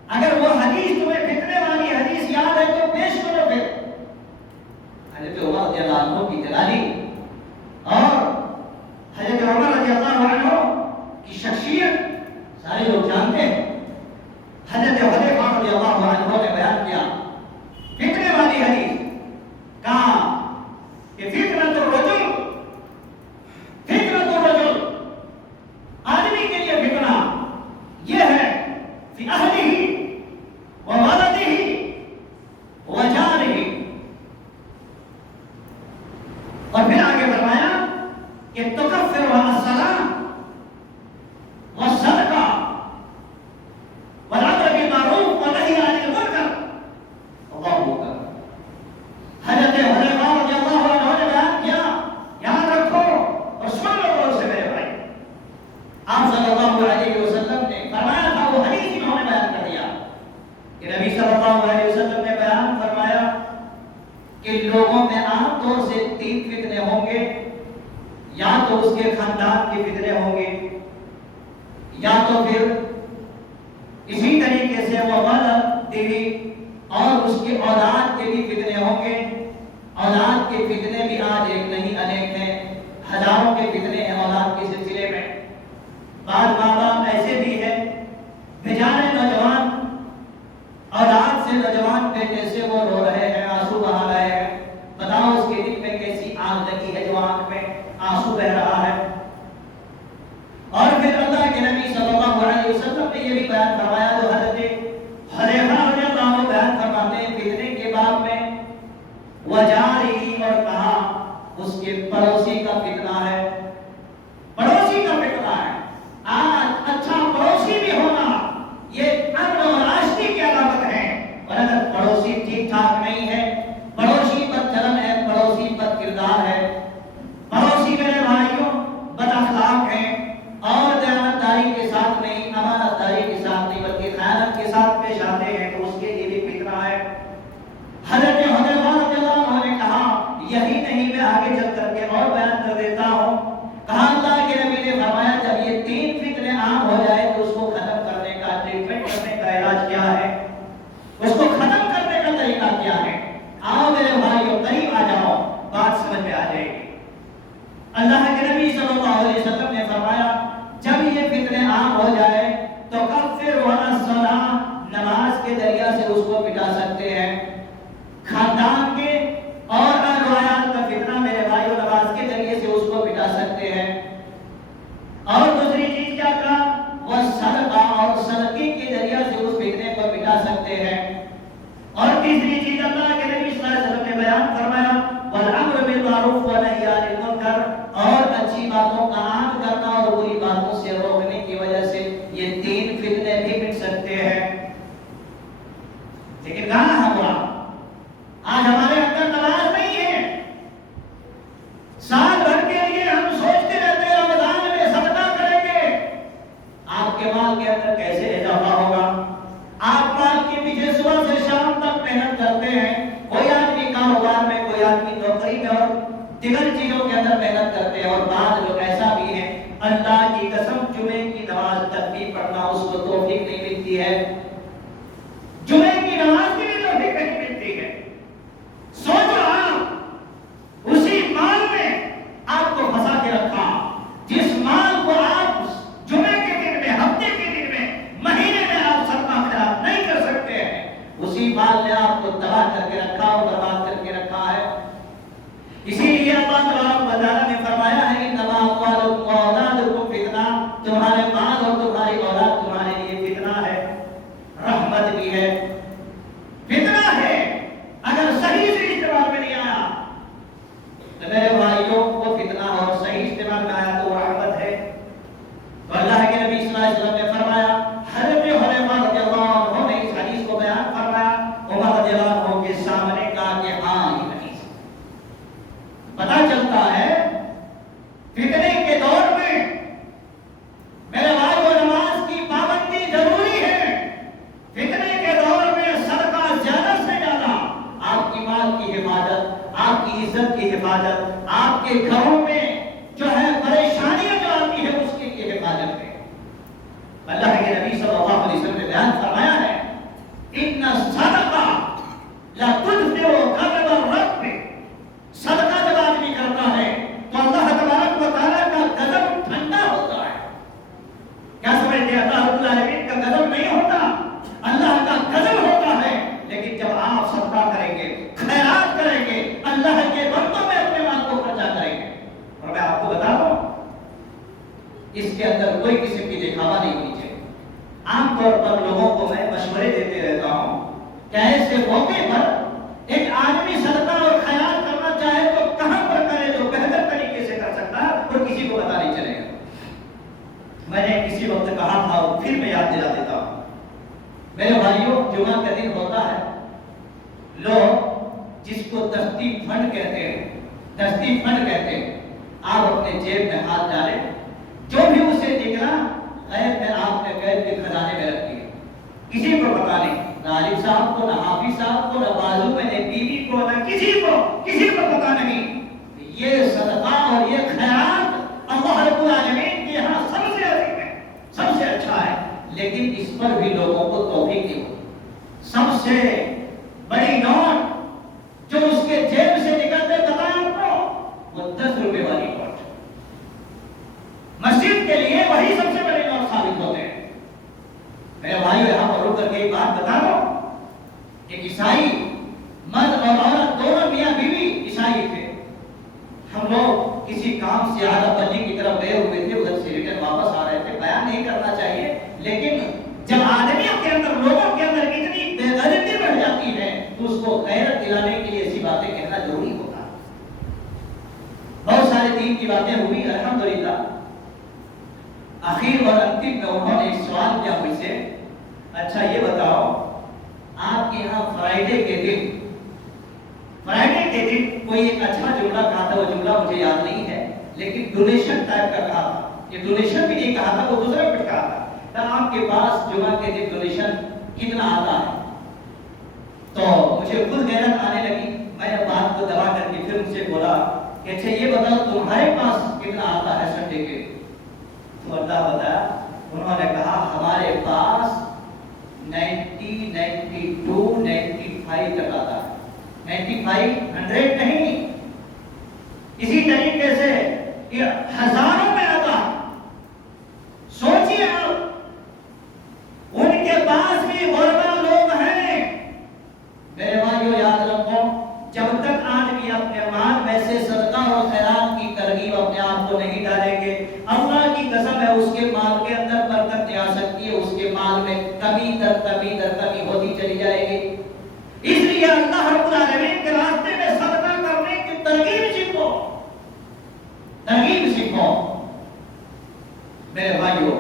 اگر وہ حدیث تمہیں فتنے والی حدیث یاد ہے تو پیش کرو. پھر حضرت عمر رضی اللہ عنہ کی جلالی اور حضرت عمر رضی اللہ عنہ کی شخصیت سارے لوگ جانتے ہیں. حضرت حذیفہ رضی اللہ عنہ نے بیان کیا فتنے والی حدیث. کہا کہ فتنۃ الرجل، فتنۃ الرجل، آدمی کے لیے فتنہ یہ ہے فی اہلہ و ولدہ و جارہ. اور پھر آگے فرمایا کہ تکفر الصلاۃ والصدقہ والامر بالمعروف والنہی عن المنکر. اللہ اکبر. حضرت حذیفہ رضی اللہ عنہ نے بیان کیا، یاد رکھو اور سن لو غور سے میرے بھائی. آپ صلی اللہ علیہ وسلم نے فرمایا تھا، وہ حدیث انہوں نے بیان کر دیا کہ نبی صلی اللہ علیہ وسلم نے بیان فرمایا کہ لوگوں میں عام طور سے 3 فتنے ہوں گے. یا تو اس کے خاندان کے فتنے ہوں گے، یا تو پھر اسی طریقے سے وہ ولد دیوی اور اس کی اولاد کے بھی فتنے ہوں گے. اولاد کے فتنے بھی آج ایک نہیں انیک ہیں. ہزاروں کے فتنے ہیں اولاد کے سلسلے میں. بعض ماں باپ ایسے بھی ہیں بیچارے نوجوان اولاد سے، نوجوان بیٹے سے وہ رو رہے ہیں، آنسو بہا رہے ہیں. بتاؤ اس کے دل میں کیسی آگ لگی ہے جو آنکھ میں آنسو بہ رہا ہے. اور پھر اللہ کے نبی صلی اللہ علیہ وسلم نے یہ بھی بیان فرمایا جو حضرت حذیفہ رضی اللہ عنہ بیان فرماتے ہیں فتنے کے باب میں، وجارہی، اور کہا اس کے پڑوسی کا فتنہ ہے. پڑوسی کا فتنہ ہے. آج اچھا پڑوسی بھی ہونا یہ امن اور آشتی کی علامت ہے. اور اگر پڑوسی ٹھیک ٹھاک نہیں ہے، پڑوسی بد چلن ہے، پڑوسی بد کردار ہے، پڑوسی میرے بھائیوں بد اخلاق ہیں اور دیانتداری کے ساتھ نہیں، امانت داری کے ساتھ نہیں بلکہ خیانت کے ساتھ پیش آتے ہیں، تو اس کے لیے بھی فتنہ ہے. حضرت حذیفہ رضی اللہ عنہ نے کہا، یہی نہیں میں آگے چل کر کے اور بیان کر دیتا ہوں. کہا اللہ کے نبی نے فرمایا جب یہ 3 فتنے عام ہو جائے تو اس کو ختم کرنے کا، ٹریٹمنٹ کرنے کا علاج کیا ہے، اس کو ختم کرنے کا طریقہ کیا ہے. آؤ میرے بھائیوں قریب آ جاؤ، بات سمجھ میں آ جائے گی. اللہ کے نبی صلی اللہ علیہ وسلم نے فرمایا جب یہ فتنے عام ہو جائے تو کفر الصلاۃ، نماز کے ذریعہ سے اس کو مٹا سکتے ہیں. خاندان کے اور روایات کا فتنہ میرے بھائیوں نماز کے ذریعے سے اس کو مٹا سکتے ہیں. اور دوسری چیز کیا کہا؟ وہ صدقہ، اور صدقے کے ذریعہ سے اس فتنے کو مٹا سکتے ہیں. اور تیسری چیز اللہ کے نبی صلی اللہ علیہ وسلم نے بیان فرمایا والامر بالمعروف والنہی عن المنکر، اور اچھی اچھی باتوں کا عام کرنا اور بری باتوں سے روکنے کی وجہ سے یہ 3 فتنے بھی مٹ سکتے ہیں۔ لیکن کہاں ہوا؟ آج ہمارے اندر نماز نہیں ہے، سال بھر کے لیے ہم سوچتے رہتے ہیں رمضان میں صدقہ کریں گے۔ آپ کے مال کے اندر کیسے اضافہ ہوگا؟ آپ مال کے پیچھے صبح سے شام تک محنت کرتے ہیں، کوئی آدمی کاروبار میں، کوئی آدمی نوکری میں اور دیگر چیزوں کے اندر محنت کرتے ہیں، اور بعض لوگ ایسا بھی ہے اللہ کی قسم جمعے کی نماز تک بھی پڑھنا اس کو توفیق نہیں ملتی ہے، جمعے کی نماز کی بھی توفیق نہیں ملتی ہے۔ سوچو آپ اسی مال میں آپ کو پھنسا کے رکھا، جس مال کو آپ جمعے کے دن میں، ہفتے کے دن میں، مہینے میں آپ صدقہ خیرات نہیں کر سکتے ہیں، اسی مال نے آپ کو تباہ کر کے رکھا اور برباد کر کے رکھا ہے۔ اسی لیے اللہ تبارک و تعالی نے فرمایا ہے انما اموالکم واولادکم فتنہ، تمہارے مال اور تمہاری اولاد تمہارے لیے فتنہ ہے، رحمت بھی ہے، فتنہ ہے۔ اگر صحیح سے استعمال میں نہیں آیا تو میرے بھائیوں وہ فتنہ، اور صحیح استعمال میں آیا تو وہ رحمت ہے۔ تو اللہ کے نبی صلی اللہ علیہ وسلم نے فرمایا، حضرت حذیفہ رضی اللہ عنہ نے اس حدیث کو بیان فرمایا، عمر رضی اللہ عنہ کے سامنے کہا کہ ہاں یہ حدیث پتہ چلتا ہے فتنے کے دور میں میرے بھائیو نماز کی پابندی ضروری ہے۔ فتنے کے دور میں صدقہ زیادہ سے زیادہ آپ کی مال کی حفاظت، آپ کی عزت کی حفاظت، آپ کے گھروں میں جو ہے پریشانیاں جو آتی ہے اس کی حفاظت ہے۔ اللہ کے نبی صلی اللہ علیہ وسلم نے بیان فرمایا ہے ان الصدقہ لا تدفع غضب الرب، صدقہ جب آدمی کرتا ہے تو اللہ تبارک و تعالیٰ کا غضب ٹھنڈا ہوتا ہے۔ کیا سمجھتے ہیں؟ اللہ رب العالمین کا غضب نہیں ہوتا، اللہ کا غضب ہوتا ہے، لیکن جب آپ صدقہ کریں گے، خیرات کریں گے، اللہ کے بندوں میں اپنے مال کو خرچہ کریں گے، اور میں آپ کو بتا دوں اس کے اندر کوئی قسم کی دکھاوا نہیں ہونی چاہیے۔ عام طور پر لوگوں کو میں مشورے دیتے رہتا ہوں کہ ایسے موقع پر ایک آدمی صدقہ اور خیرات کرنا چاہے تو کہاں پر کرے جو بہتر طریقے سے کر سکتا ہے اور کسی کو پتا نہیں چلے گا۔ میں نے کسی وقت کہا تھا اور پھر میں یاد دلا دیتا ہوں، میرے بھائیوں جمعہ کا دن ہوتا ہے، لوگ جس کو دستی فنڈ کہتے ہیں، دستی فنڈ کہتے ہیں، آپ اپنے جیب میں ہاتھ ڈالیں، جو بھی اسے نکلا غیب میں آپ نے غیب کے خزانے میں رکھ دیا، کسی کو پتا نہیں، نہ عالم صاحب کو، نہ حافظ صاحب کو، نہ بازو میں، نہ بیوی کو، نہ کسی کو پتا نہیں۔ یہ صدقہ اور یہ خیرات اللہ رب العالمین کے یہاں سب سے عظیم ہے، سب سے اچھا ہے، لیکن اس پر بھی لوگوں کو توفیق نہیں ہوتی۔ سب سے بڑی نوٹ جو اس کے جیب سے نکلتے بتائیں آپ کو، وہ 10 روپے والی نوٹ، مسجد کے لیے وہی سب سے بڑے نوٹ ثابت ہوتے ہیں۔ میرے بھائیو یہاں پر رک کر کے ایک بات بتا رہا ہوں، ایک عیسائی مرد اور عورت دونوں میاں بیوی عیسائی تھے، ہم لوگ کسی کام سے اعلیٰ بلی کی طرف گئے ہوئے تھے، ادھر سے ریٹرن واپس آ رہے تھے، بیان نہیں کرنا چاہیے، لیکن جب آدمیوں کے اندر، لوگوں کے اندر اتنی بے غیرتی بڑھ جاتی ہے تو اس کو غیرت دلانے کے لیے ایسی باتیں کہنا ضروری ہوتا ہے۔ بہت سارے دین کی باتیں ہوئی الحمدللہ، آخر اور انتم میں انہوں نے ایک سوال کیا مجھ سے، اچھا یہ بتاؤ آپ کے یہاں فرائیڈے کے دن کوئی ایک اچھا جملہ کہا تھا، وہ جملہ مجھے یاد نہیں ہے، لیکن ڈونیشن ٹائپ کا کہا تھا، یہ ڈونیشن بھی نہیں کہا تھا، وہ دوسرا کچھ کہا تھا، تو آپ کے پاس جمعہ کے دن ڈونیشن کتنا آتا ہے؟ تو مجھے خود غیرت آنے لگی، میں نے بات کو دبا کر کے پھر ان سے بولا کہ اچھا یہ بتاؤ تمہارے پاس کتنا آتا ہے سنڈے کے؟ تو اللہ بتایا، انہوں نے کہا ہمارے پاس 90، 92، 95 تک آتا ہے، 95، 100 نہیں، اسی طریقے سے یہ ہزاروں میں آتا ہے۔ سوچیے آپ ان کے پاس بھی غربا لوگ ہیں۔ میرے بھائیو یاد رکھو، جب تک آدمی اپنے مال میں سے صدقہ اور خیرات کی ترغیب اپنے آپ کو نہیں ڈالیں گے، اللہ کی قسم ہے اس کے مال کے اندر برکت نہیں آ سکتی ہے، اس کے مال میں کمی در کمی در کمی ہوتی چلی جائے گی۔ اس لیے اللہ رب العالمین کے راستے میں صدقہ کرنے کی ترغیب سیکھو، ترغیب سیکھو۔ ہو. میرے بھائیوں،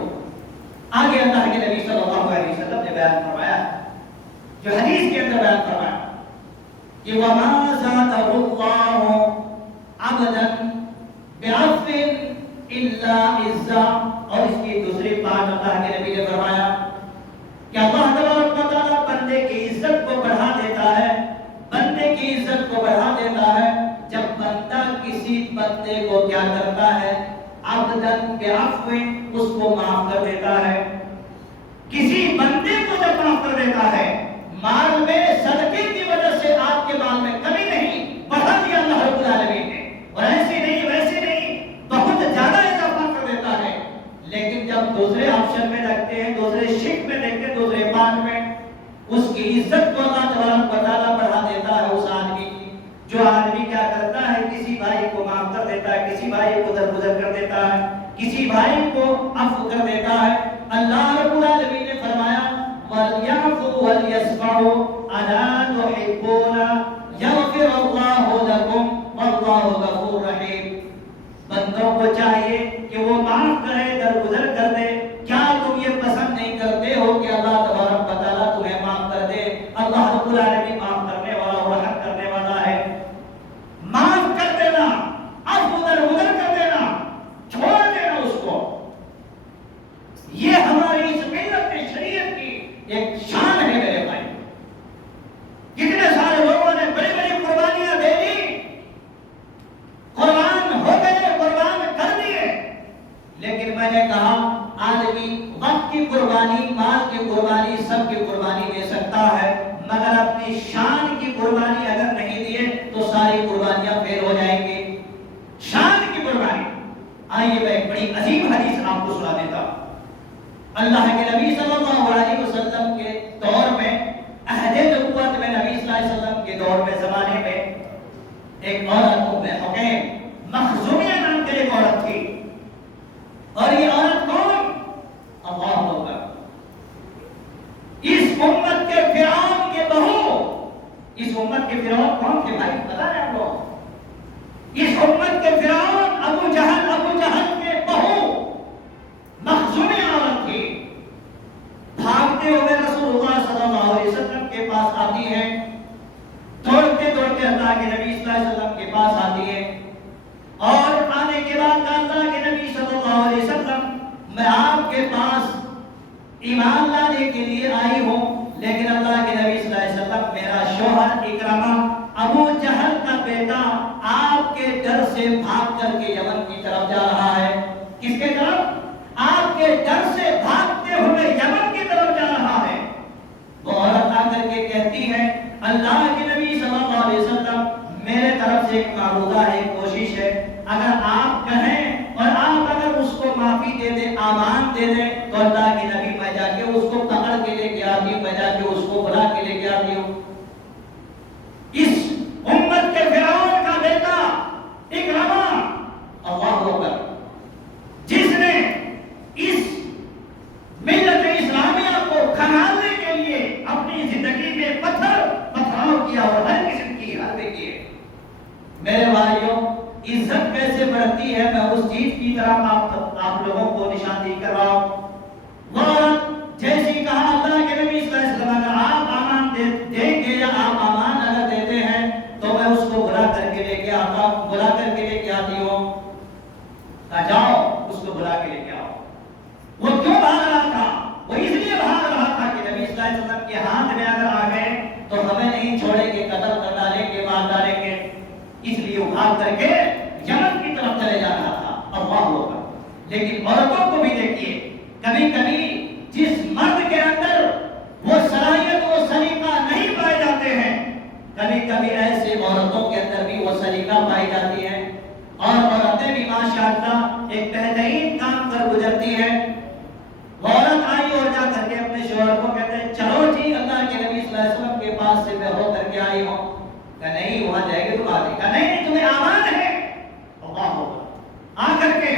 آگے اللہ کے نبی صلی اللہ علیہ وسلم نے بیان فرمایا، جو حدیث کے اندر بیان فرمایا کہ وَمَا زَادَهُ اللَّهُ عَبْدًا بِعَفْوٍ إِلَّا عِزًّا. اور اس کی دوسری بات اللہ کے نبی نے فرمایا کہ اللہ تبارک و تعالیٰ بندے کی عزت کو بڑھا دیتا ہے، بندے کی عزت کو بڑھا دیتا ہے جب بندہ کسی بندے کو کیا کرتا ہے، عبدًا بعفو، اس کو معاف کر دیتا ہے. کسی بندے کو جب معاف کر دیتا ہے، مال میں صدقے کی وجہ سے آپ کے مال میں کمی نہیں، بڑھا دیا اللہ رب العالمین نے، اور ایسے نہیں ویسے نہیں بہت زیادہ اضافہ کر دیتا ہے. لیکن جب دوسرے آپشن میں رکھتے ہیں، دوسرے شک میں دیکھتے ہیں، دوسرے بات میں اس کی عزت کو اللہ تبارک و تعالیٰ بڑھا دیتا ہے اس آدمی کی. جو آدمی کیا کرتا ہے، کسی بھائی کو معاف کر دیتا ہے، کسی بھائی کو درگزر کر دیتا ہے، کسی بھائی کو عفو کر دیتا ہے. اللہ رب العالمین نے فرمایا وَلْيَعْفُوا وَلْيَصْفَحُوا أَلَا تُحِبُّونَ يَغْفِرَ اللَّهُ لَكُمْ وَاللَّهُ غَفُورٌ رَحِيمٌ. بندوں کو چاہیے کہ وہ معاف کرے، درگزر کر دے. کیا تم یہ پسند نہیں کرتے ہو کہ اللہ تبارک و تعالیٰ تمہیں معاف کر دے؟ اللہ رب العالمین معاف کرنے والا اور رحم کرنے والا ہے. معاف کر دینا، عفو درگزر کر دینا، چھوڑ دینا اس کو، یہ ہماری اس ملت کی شریعت کی ایک شان ہے. میرے بھائی، کتنے سارے لوگوں نے بڑی بڑی قربانیاں دے دی، قربان ہو گئے، قربان کر دیے، لیکن میں نے کہا آدمی وقت کی قربانی، مال کی قربانی، سب کی قربانی دے سکتا ہے، مگر اپنی شان کی قربانی اگر نہیں دیے تو ساری قربانیاں فیل ہو جائیں گی. شان کی قربانی. آئیے میں ایک بڑی عظیم حدیث آپ کو سنا دیتا ہوں. اللہ کے نبی صلی اللہ علیہ وسلم کے دور میں، عہد نبوت میں، نبی صلی اللہ علیہ وسلم کے دور میں، زمانے میں ایک عورت ام حکیم مخزومیہ نام کی ایک عورت تھی. اور یہ عورت کون؟ اللہ اکبر، اس امت کے فرعون کے بہو. اس امت کے فرعون کون تھے بھائی؟ پتا ہے آپ لوگ؟ اس امت کے فرعون ابو جہل کے بہو مخزومیہ عورت تھی. بھاگتے ہوئے رسول اللہ صلی اللہ علیہ وسلم کے پاس آتی ہے، دوڑتے دوڑتے اللہ کے نبی صلی اللہ علیہ وسلم کے پاس آتی ہے، اور آنے کے بعد اللہ کے نبی صلی اللہ علیہ وسلم میں آپ کے پاس ایمان لانے کے لیے آئی ہوں، لیکن اللہ کے نبی صلی اللہ علیہ وسلم میرا شوہر اکرمہ ابو جہل کا بیٹا آپ کے ڈر سے بھاگ کر کے یمن کی طرف جا رہا ہے. کس کے طرف؟ آپ کے ڈر سے بھاگتے ہوئے یمن کی طرف جا رہا ہے. وہ عورت آ کر کے کہتی ہے اللہ کے نبی صلی اللہ علیہ وسلم میرے طرف سے ایک معروضہ ہے، کوشش ہے، اگر آپ کہیں اور آپ اگر اس کو معافی دے دیں، امان دے دیں، تو اللہ کے نبی میں جا کے اس کو پکڑ کے لے کے آتی ہوں، میں جا کے اس کو بلا کے لے کے آتی ہوں. اس امت کے فرعون کا بیٹا اکرمہ، اللہ اکبر، جس نے اس ملت اسلامیہ کو کھنالنے کے لیے اپنی زندگی میں پتھراؤ کیا اور ہر قسم کی حربیں کیے. میرے بھائیوں، عزت کیسے بڑھتی ہے، میں اس چیز کی طرف آپ لوگوں کو نشاندہی کر رہا ہوں. وہ عورت جیسی کہا اللہ کے نبی صلی اللہ علیہ وسلم اگر آپ امان دیں گے یا آپ امان اگر دیتے ہیں تو میں اس کو بلا کر کے لے کے آتی ہوں. کہا جاؤ اس کو بلا کے لے کے آؤ. وہ کیوں بھاگ رہا تھا؟ وہ اس لیے بھاگ رہا تھا کہ نبی صلی اللہ علیہ وسلم کے ہاتھ میں اگر آ گئے تو ہمیں نہیں چھوڑیں گے، قتل کر ڈالیں گے، مار ڈالیں گے. اس لیے وہ بھاگ کر کے یمن کی طرف چلے جا رہا تھا. اللہ اکبر. لیکن عورتوں کو بھی دیکھیے، کبھی کبھی جس مرد کے اندر وہ صلاحیت و سلیقہ نہیں پائے جاتے ہیں، کبھی کبھی ایسے عورتوں کے اندر بھی وہ سلیقہ پائی جاتی ہے، اور عورتیں بھی ماشاءاللہ ایک بہترین کام پر گزرتی ہیں. وہ عورت آئی اور جا کر کے اپنے شوہر کو کہتے ہیں چلو جی اللہ کے نبی صلی اللہ علیہ وسلم کے پاس سے میں ہو کر کے آئی ہوں. کہ نہیں وہاں جائے گے تو بات ہے. کہ نہیں تمہیں امان ہے. اللہ اکبر. آ کر کے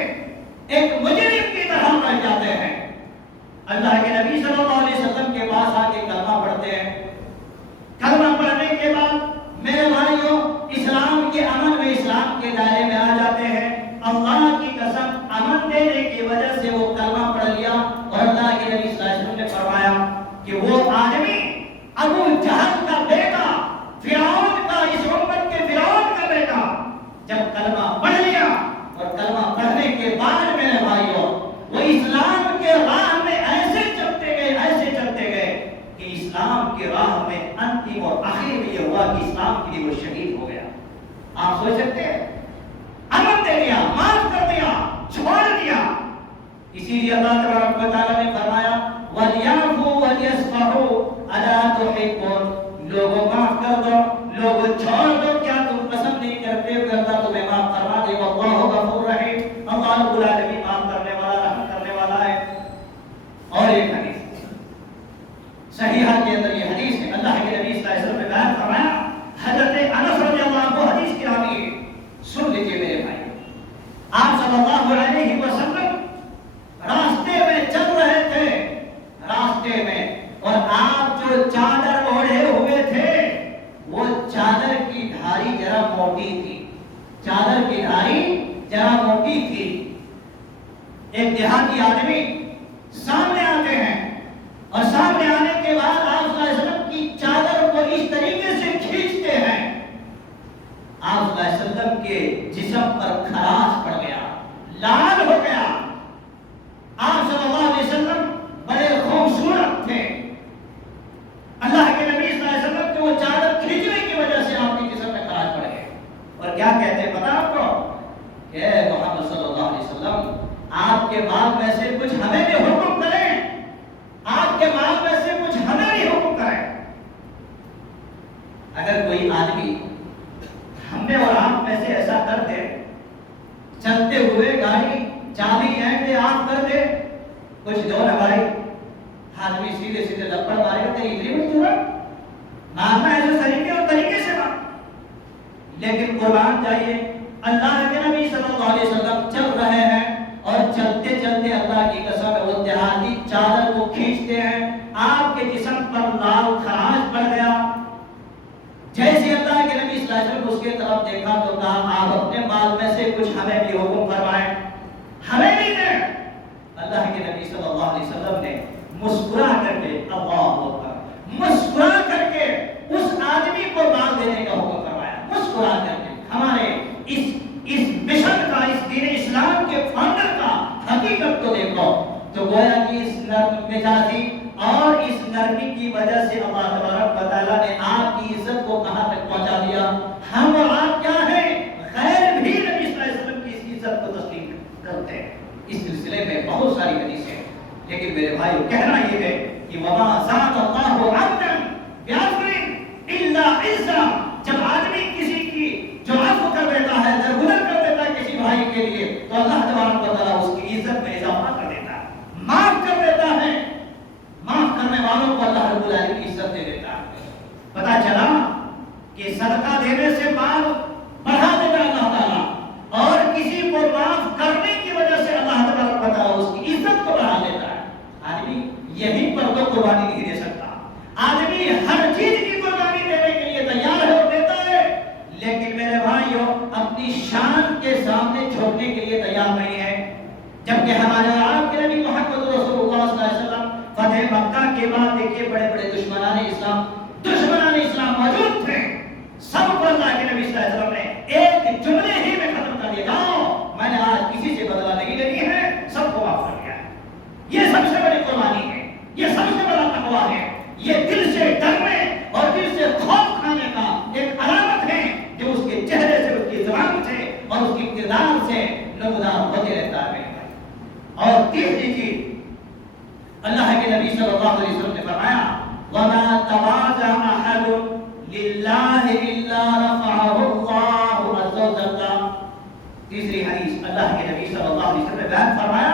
ایک مجرم کی طرح بن جاتے ہیں. اللہ کے نبی صلی اللہ علیہ وسلم کے پاس آ کے کلمہ پڑھتے ہیں. کلمہ پڑھنے کے بعد میرے بھائیوں اسلام کے عمل میں، اسلام کے دائرے میں آ جاتے ہیں. اللہ کی قسم اسی لیے اللہ تبارک و تعالیٰ نے فرمایا وَلْيَعْفُوا وَلْيَصْفَحُوا أَلَا تُحِبُّونَ، لوگوں معاف کر دو، لوگوں چھوڑ دو، کیا تم پسند نہیں کرتے ہو کہ اللہ تمہیں معاف فرما دے؟ وَاللَّهُ غَفُورٌ رَحِيمٌ، اللہ رب العالمین معاف کرنے والا، رحم کرنے والا ہے۔ اور ایک حدیث صحیحہ کے اندر یہ حدیث ہے، اللہ کے نبی صلی اللہ علیہ وسلم نے بیان فرمایا، حضرت انس رضی اللہ عنہ حدیث کی راوی ہے، سن لیجئے میرے بھائی، آپ صلی اللہ علیہ وسلم راستے میں چل رہے تھے، راستے میں، اور آپ جو چادر اوڑھے ہوئے تھے وہ چادر کی دھاری ذرا موٹی تھی، چادر کی دھاری ذرا موٹی تھی۔ ایک دیہاتی آدمی سامنے آتے ہیں اور سامنے آنے کے بعد آپ صلی اللہ علیہ وسلم کی چادر کو اس طریقے سے کھینچتے ہیں، آپ صلی اللہ علیہ وسلم کے جسم پر خراش پڑ گیا، لال ہو گیا۔ آپ صلی اللہ علیہ وسلم بڑے خوبصورت تھے، اللہ کے نبی صلی اللہ علیہ وسلم کو وہ چادر کھینچنے کی وجہ سے آپ کے جسم میں خراش پڑ گئے۔ اور کیا کہتے ہیں پتہ آپ کو کہ محمد صلی اللہ علیہ وسلم آپ کے مال میں سے کچھ ہمیں بھی حکم کریں، آپ کے مال میں سے کچھ ہمیں بھی حکم کریں۔ اگر کوئی آدمی ہم میں اور آپ میں سے ایسا کر دے، چلتے ہوئے گاڑی چابی اینٹے آپ کر دے، کچھ دو نہ بھائی، آدمی سیدھے سیدھے لپڑ مارے گا، تیری اتنی بڑی ضرورت ماننا ایسے طریقے اور طریقے سے مان۔ لیکن قربان جائیے، اللہ کے نبی صلی اللہ علیہ وسلم چل رہے ہیں اور چلتے چلتے اللہ کی قسم وہ دیہاتی چادر کو کھینچتے ہیں، آپ کے جسم پر لال خراش پڑ گیا۔ جیسے اللہ کے نبی صلی اللہ علیہ وسلم اس کے طرف دیکھا تو کہا آپ اپنے مال میں سے کچھ ہمیں بھی حکم فرمائیں، ہمیں نہیں دیں۔ اللہ کے نبی صلی اللہ علیہ وسلم نے مسکرا کر کے، اللہ اکبر، مسکرا کر کے اس آدمی کو مال دینے کا حکم فرمایا، مسکرا کر کے۔ ہمارے اس مشن کا، اس دین اسلام کے فاؤنڈر کا حقیقت کو دیکھو تو گویا کہ اس نرم مزاجی اور اس نرمی کی وجہ سے اللہ تبارک و تعالیٰ نے آپ کی عزت کو کہاں تک پہنچا دیا۔ ہم اور آپ کیا ہیں؟ غیر بھی نبی صلی اللہ علیہ وسلم کی اس عزت کو تسلیم کرتے ہیں۔ اس سلسلے میں بہت ساری حدیثیں ہیں، لیکن میرے بھائیو کہنا یہ ہے کہ وما زاد اللہ عبدا بعفو الا عزا، جب آدمی کسی کی جو عفو کر دیتا ہے، درگزر کر دیتا ہے کسی بھائی کے لیے، تو اللہ تبارک و تعالیٰ اس کی عزت میں اضافہ کر دیتا ہے، معاف کر دیتا ہے، معاف کرنے والوں کو اللہ رب العالمین عزت دے دیتا ہے۔ پتہ چلا کہ صدقہ دینے سے مال بڑھا دیتا ہے اللہ تعالیٰ، اور کسی کو معاف کرنے کی وجہ سے اللہ تبارک و تعالیٰ اس کی عزت کو بڑھا دیتا ہے۔ آدمی یہیں پر تو قربانی نہیں دے سکتا، آدمی ہر چیز کی قربانی دینے کے لیے تیار ہے اور دیتا ہے، لیکن میرے بھائیوں اپنی شان کے سامنے چھوڑنے کے لیے تیار نہیں ہے۔ جبکہ ہمارے آپ کے نبی محمد رسول اللہ صلی اللہ علیہ وسلم فتح مکہ کے بعد دیکھیے بڑے بڑے دشمنان اسلام موجود تھے، سب کو اللہ کے نبی صلی اللہ علیہ وسلم نے ایک جملے ہی میں ختم کر دیا، جاؤ میں نے آج کسی سے بدلہ نہیں لینی ہے، سب کو معاف کر دیا ہے۔ یہ سب سے بڑی قربانی ہے، یہ سب سے بڑا تقویٰ ہے، یہ دل سے ڈرنے اور دل سے خوف کھانے کا ایک علامت ہے جو اس کے چہرے سے، اس کی زبان سے اور اس کی کردار سے نمودار ہوتے رہتا ہے۔ اور تیسری چیز اللہ کے نبی صلی اللہ علیہ وسلم نے فرمایا وَمَا تَوَاضَعَ أَحَدٌ لِلَّهِ إِلَّا رَفَعَهُ اللَّهُ عَزَّ وَجَلَّ۔ تیسری حدیث اللہ کے نبی صلی اللہ علیہ وسلم نے بیان فرمایا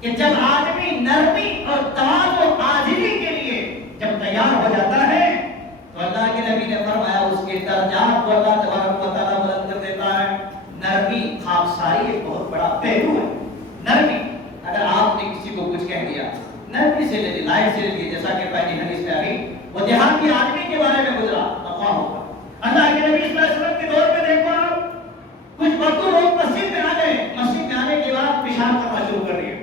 کہ جب آدمی نرمی اور تواضع و عاجزی کے لیے جب تیار ہو جاتا ہے تو اللہ کے نبی نے فرمایا اس کے درجات کو اللہ تبارک و تعالیٰ بلند کر دیتا ہے۔ نرمی خاکساری ایک بہت بڑا پہلو ہے۔ نرمی، اگر آپ نے کسی کو کچھ کہہ دیا، نرمی سے لے لی، لائٹ سے لے لی، جیسا کہ پہلی حدیث میں آئی وہ دیہاتی آدمی کے بارے میں گزرا، اللہ ہوگا۔ اللہ کے نبی صلی اللہ علیہ وسلم کے دور میں دیکھو آپ، کچھ بدو لوگ مسجد میں آ گئے، مسجد میں آنے کے بعد پیشاب کرنا شروع کر دیا۔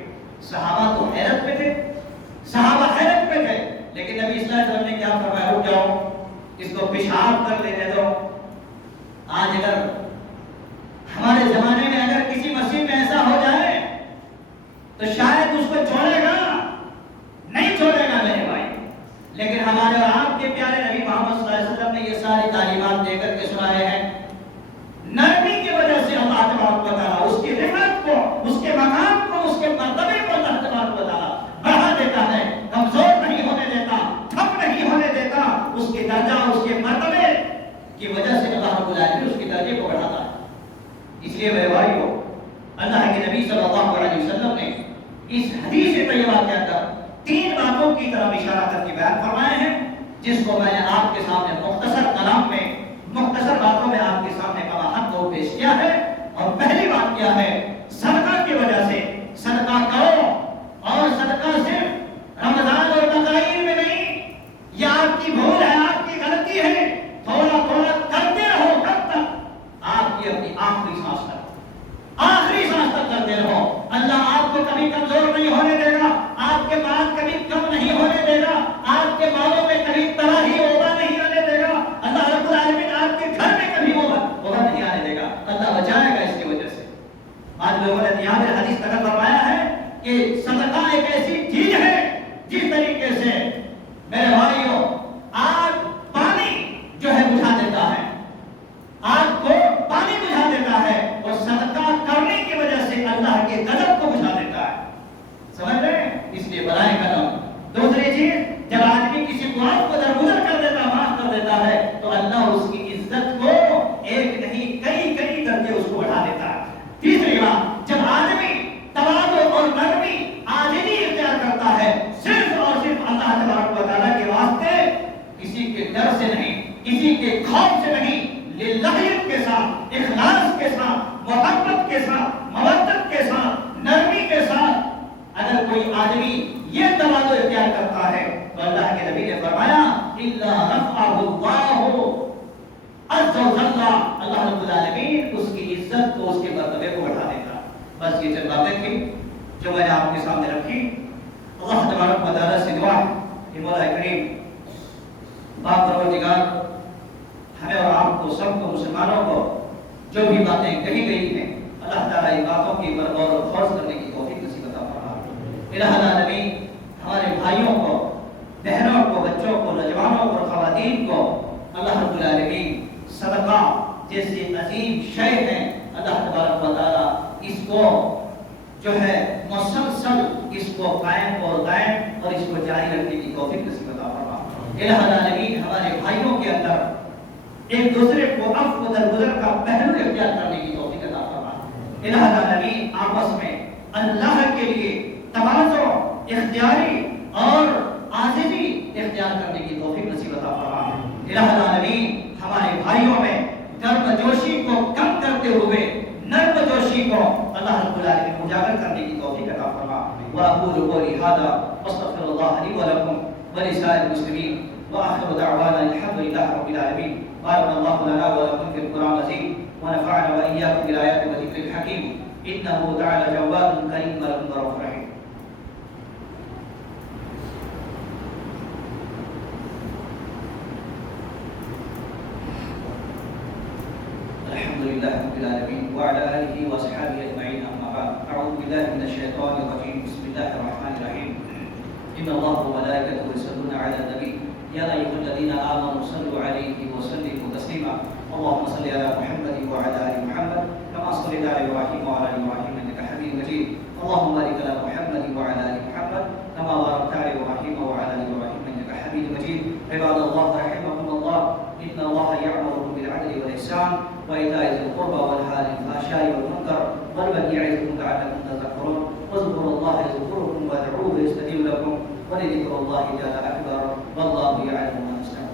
صحابہ تو حیرت میں تھے، صحابہ حیرت میں تھے، لیکن نبی صلی اللہ علیہ وسلم نے کیا فرمایا؟ رک جاؤ، اس کو پیشاب کر لینے دو۔ آج اگر ہمارے زمانے میں اگر کسی مسجد میں ایسا ہو جائے تو شاید اس کو چھوڑے گا نہیں، چھوڑے گا میرے بھائی، لیکن ہمارے اور آپ کے پیارے نبی محمد صلی اللہ علیہ وسلم نے یہ ساری تعلیمات دے کر کے سنائے ہیں۔ نرمی کی وجہ سے اللہ تبارک و تعالیٰ اس کی رفعت کو، اس کے مقام کو، اس کے مرتبے کو اللہ صلی اللہ علیہ وسلم نے اس حدیث طیبہ کے اندر 3 باتوں کی طرف اشارہ کر کے بیان فرمائے ہیں، جس کو میں نے آپ کے سامنے مختصر کلام میں، مختصر باتوں میں آپ کے سامنے وضاحت کو پیش کیا ہے۔ اور پہلی بات کیا ہے؟ صدقہ کی وجہ سے صدقہ کرو، اور صدقہ صرف رمضان اور تقریر میں نہیں، یہ آپ کی بھول ہے، آپ کی غلطی ہے، تھوڑا تھوڑا کرتے رہو، کب تک؟ آپ کی اپنی آخری سانس تک، آخری سانس تک کرتے رہو۔ اللہ آپ کو کبھی کمزور نہیں ہونے دے گا، آپ کے پاس کبھی کم نہیں ہونے دے گا، آپ کے مالوں میں کبھی تباہی وبا نہیں آنے دے گا، اللہ رب العالمین آپ کے گھر میں کبھی وبا نہیں آنے دے گا، اللہ بچائے گا اس کی وجہ سے۔ آج لوگوں نے یہاں پہ حدیث تک فرمایا ہے کہ صدقہ ایک ایسی چیز ہے جس طریقے سے میرے بھائیوں آگ پانی جو ہے بجھا دیتا ہے، آگ کو پانی بجھا دیتا ہے، اور صدقہ کرنے کی وجہ سے اللہ کے غضب کو بجھا دیتا ہے۔ سمجھ رہے ہیں؟ اس لیے برائے قدم۔ دوسری چیز، جب آدمی کسی گناہ کو درگزر کر دیتا، معاف کر دیتا ہے، تو اللہ اس کی عزت کو ایک نہیں کئی کئی کر کے اس کو بڑھا دیتا ہے۔ تیسری بات، جب آدمی تواضع اور نرمی عاجزی اختیار کرتا ہے، صرف اور صرف اللہ تبارک و تعالیٰ کے واسطے، کسی کے ڈر سے نہیں، کسی کے خوف سے نہیں، للہیت کے ساتھ، اخلاص کے ساتھ، محبت کے ساتھ، مودت کے ساتھ، نرمی کے ساتھ اگر کوئی آدمی یہ تواضع اختیار کرتا ہے تو اللہ کے نبی نے فرمایا الا رفعہ اللہ عز وجل، اللہ رب العالمین اس کی عزت کو، اس کے مرتبے کو بڑھا دیتا۔ بس یہ چند باتیں تھیں جو میں نے آپ کے سامنے رکھی۔ اللہ تبارک و تعالیٰ سے دعا کہ مولا کریم پاک پروردگار ہمیں اور آپ کو، سب کو، مسلمانوں کو جو بھی باتیں کہی گئی ہیں، اللہ تعالیٰ ان باتوں کی پر غور و خوض کرنے کی توفیق نصیب عطا فرمائے۔ الہ العالمین ہمارے بھائیوں کو، بہنوں کو، بچوں کو، نوجوانوں کو، خواتین کو اللہ رب العالمین صدقہ جیسے عظیم شے ہیں، اللہ تبارک و تعالیٰ اس کو جو ہے مسلسل اس کو قائم اور دائم اور اس کو جاری رکھنے کی توفیق نصیب عطا فرمائے۔ الہ العالمین ہمارے بھائیوں کے اندر ایک دوسرے کو عفو و درگزر کا پہلو اختیار کرنے کی توفیق عطا فرمائے۔ الہ العالمین آپس میں اللہ کے لیے تواضع اختیاری اور عاجزی اختیار کرنے کی توفیق نصیب عطا فرمائے۔ الہ العالمین ہمارے بھائیوں میں گرم جوشی کو کم کرتے ہوئے نرم جوشی کو اللہ رب العالمین اجاگر کرنے کی توفیق عطا فرمائے۔ وأقول قولي هذا واستغفر الله لي ولكم ولسائر المسلمين وآخر دعوانا الحمد لله رب العالمين۔ بارك الله لنا ولكم في القرآن العظيم ونفعنا وإياكم بالآيات والذكر الحكيم إنه تعالى جواد كريم رؤوف رحيم۔ الحمد لله رب العالمين وعلى آله وصحبه أجمعين، أما بعد، أعوذ بالله من الشيطان الرجيم، بسم الله الرحمن الرحيم، إن الله وملائكته يصلون على النبي يا أيها الذين آمنوا صلوا عليه وسلموا تسليما، اللهم صل على محمد وعلى آل محمد كما صليت على إبراهيم وعلى آل إبراهيم إنك حميد مجيد، اللهم بارك على محمد وعلى آل محمد كما باركت على إبراهيم وعلى آل إبراهيم إنك حميد مجيد۔ عباد الله رحمكم الله، إن الله يأمركم بالعدل والإحسان وإيتاء ذي القربى وينهى عن الفحشاء والمنكر والبغي يعظكم لعلكم تذكرون، واذكروا الله يذكركم وادعوه يستجيب لكم ولذكر الله تعالى أكبر والله يعلم ما تصنعون۔